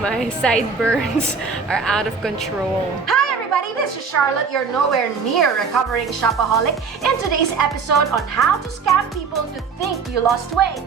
My sideburns are out of control. Hi everybody, this is Charlotte, your nowhere near recovering shopaholic, in today's episode on how to scam people to think you lost weight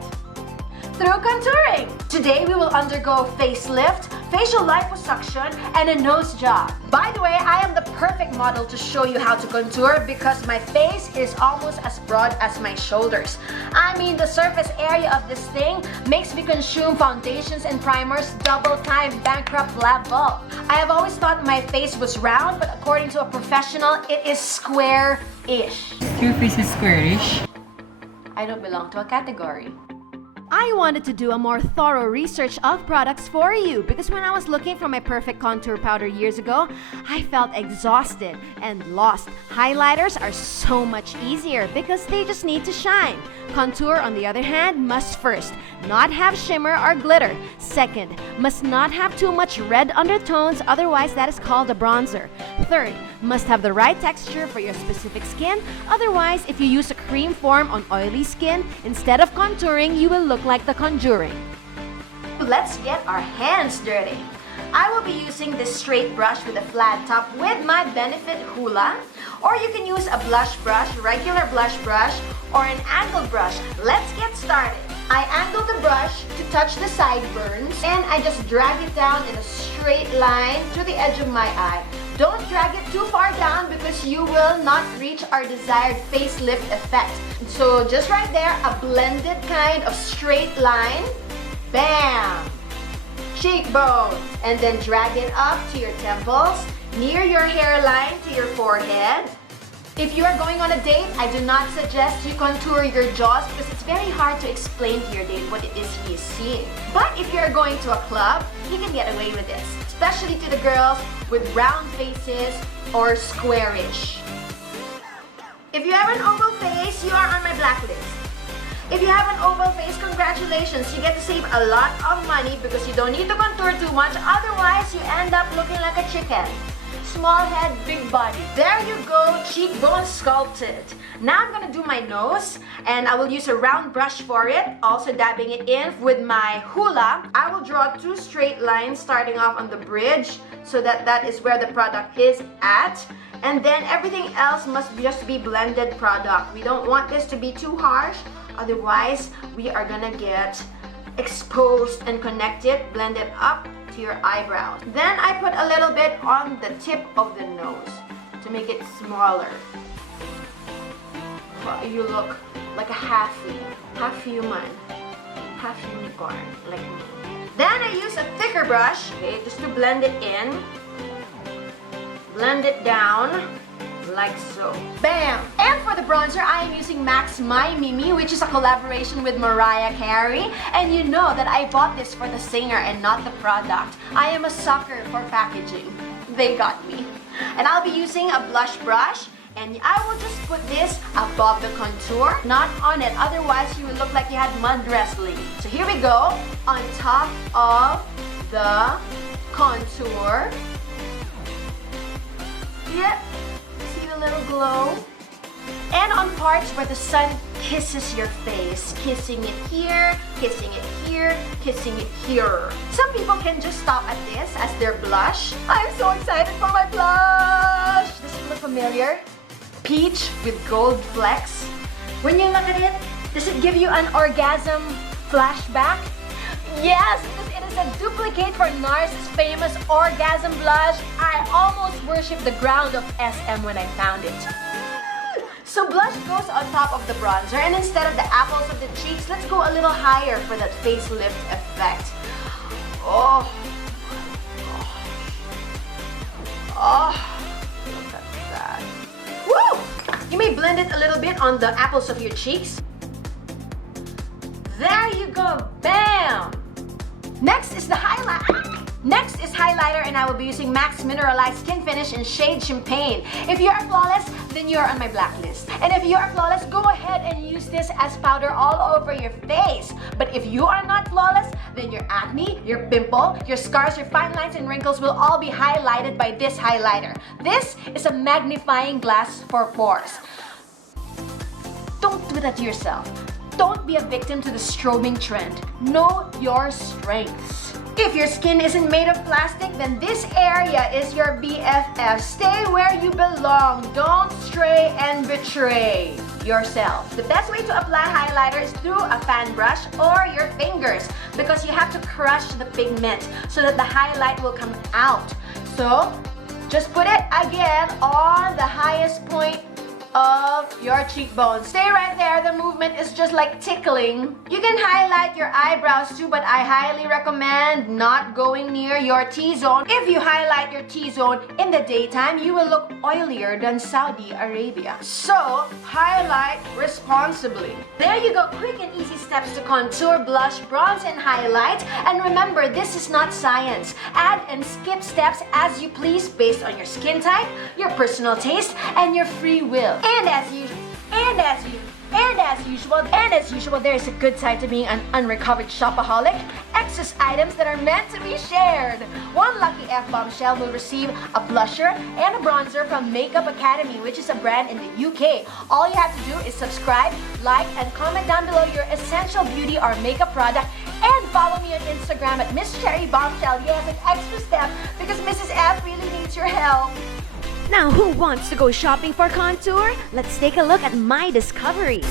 through contouring. Today we will undergo facelift, facial liposuction, and a nose job. By the way, I am the perfect model to show you how to contour because my face is almost as broad as my shoulders. I mean, the surface area of this thing makes me consume foundations and primers double time bankrupt level. I have always thought my face was round, but according to a professional, it is square-ish. Your face is squarish. I don't belong to a category. I wanted to do a more thorough research of products for you because when I was looking for my perfect contour powder years ago, I felt exhausted and lost. Highlighters are so much easier because they just need to shine. Contour, on the other hand, must first not have shimmer or glitter. Second, must not have too much red undertones, otherwise that is called a bronzer. Third, must have the right texture for your specific skin. Otherwise, if you use a cream form on oily skin, instead of contouring, you will look like the Conjuring. Let's get our hands dirty. I will be using this straight brush with a flat top with my Benefit Hula, or you can use a blush brush, regular blush brush, or an angled brush. Let's get started. I angle the brush to touch the sideburns, and I just drag it down in a straight line to the edge of my eye. Don't drag it too far down because you will not reach our desired facelift effect. So just right there, a blended kind of straight line. Bam! Cheekbone. And then drag it up to your temples, near your hairline to your forehead. If you are going on a date, I do not suggest you contour your jaws because it's very hard to explain to your date what it is he is seeing. But if you are going to a club, you can get away with this, especially to the girls with round faces or squarish. If you have an oval face, you are on my blacklist. If you have an oval face, congratulations, you get to save a lot of money because you don't need to contour too much, otherwise you end up looking like a chicken. Small head, big body. There you go, cheekbone sculpted. Now I'm gonna do my nose, and I will use a round brush for it, also dabbing it in with my hula. I will draw two straight lines starting off on the bridge so that is where the product is at. And then everything else must just be blended product. We don't want this to be too harsh, otherwise we are gonna get exposed and connected, blended up to your eyebrows. Then I put a little bit on the tip of the nose to make it smaller. You look like a half human, half unicorn, like me. Then I use a thicker brush, okay, just to blend it in. Blend it down like so. Bam! And for the bronzer, I am using MAC's My Mimi, which is a collaboration with Mariah Carey. And you know that I bought this for the singer and not the product. I am a sucker for packaging. They got me. And I'll be using a blush brush, and I will just put this above the contour, not on it. Otherwise, you will look like you had mud wrestling. So here we go, on top of the contour. Yep. A little glow, and on parts where the sun kisses your face, kissing it here, kissing it here, kissing it here. Some people can just stop at this as their blush. I'm so excited for my blush. Does it look familiar? Peach with gold flecks. When you look at it, does it give you an orgasm flashback? Yes, because it is a duplicate for NARS's famous orgasm blush. I almost worshipped the ground of SM when I found it. So blush goes on top of the bronzer, and instead of the apples of the cheeks, let's go a little higher for that facelift effect. Oh, look at that. Woo! You may blend it a little bit on the apples of your cheeks. There you go, bam! Next is the highlight. Next is highlighter, and I will be using MAC's Mineralized Skin Finish in shade Champagne. If you are flawless, then you are on my blacklist. And if you are flawless, go ahead and use this as powder all over your face. But if you are not flawless, then your acne, your pimple, your scars, your fine lines and wrinkles will all be highlighted by this highlighter. This is a magnifying glass for pores. Don't do that to yourself. Don't be a victim to the strobing trend. Know your strengths. If your skin isn't made of plastic, then this area is your BFF. Stay where you belong. Don't stray and betray yourself. The best way to apply highlighter is through a fan brush or your fingers because you have to crush the pigment so that the highlight will come out. So, just put it again on the highest point of your cheekbone. Stay right there. The movement is just like tickling. You can highlight your eyebrows too, but I highly recommend not going near your T-zone. If you highlight your T-zone in the daytime, you will look oilier than Saudi Arabia. So, highlight responsibly. There you go. Quick and easy steps to contour, blush, bronze, and highlight. And remember, this is not science. Add and skip steps as you please based on your skin type, your personal taste, and your free will. And as usual, there is a good side to being an unrecovered shopaholic. Excess items that are meant to be shared. One lucky F Bombshell will receive a blusher and a bronzer from Makeup Academy, which is a brand in the UK. All you have to do is subscribe, like, and comment down below your essential beauty or makeup product, and follow me on Instagram at Miss Cherry Bombshell. Yes, an extra step because Mrs. F really needs your help. Now, who wants to go shopping for contour? Let's take a look at my discoveries.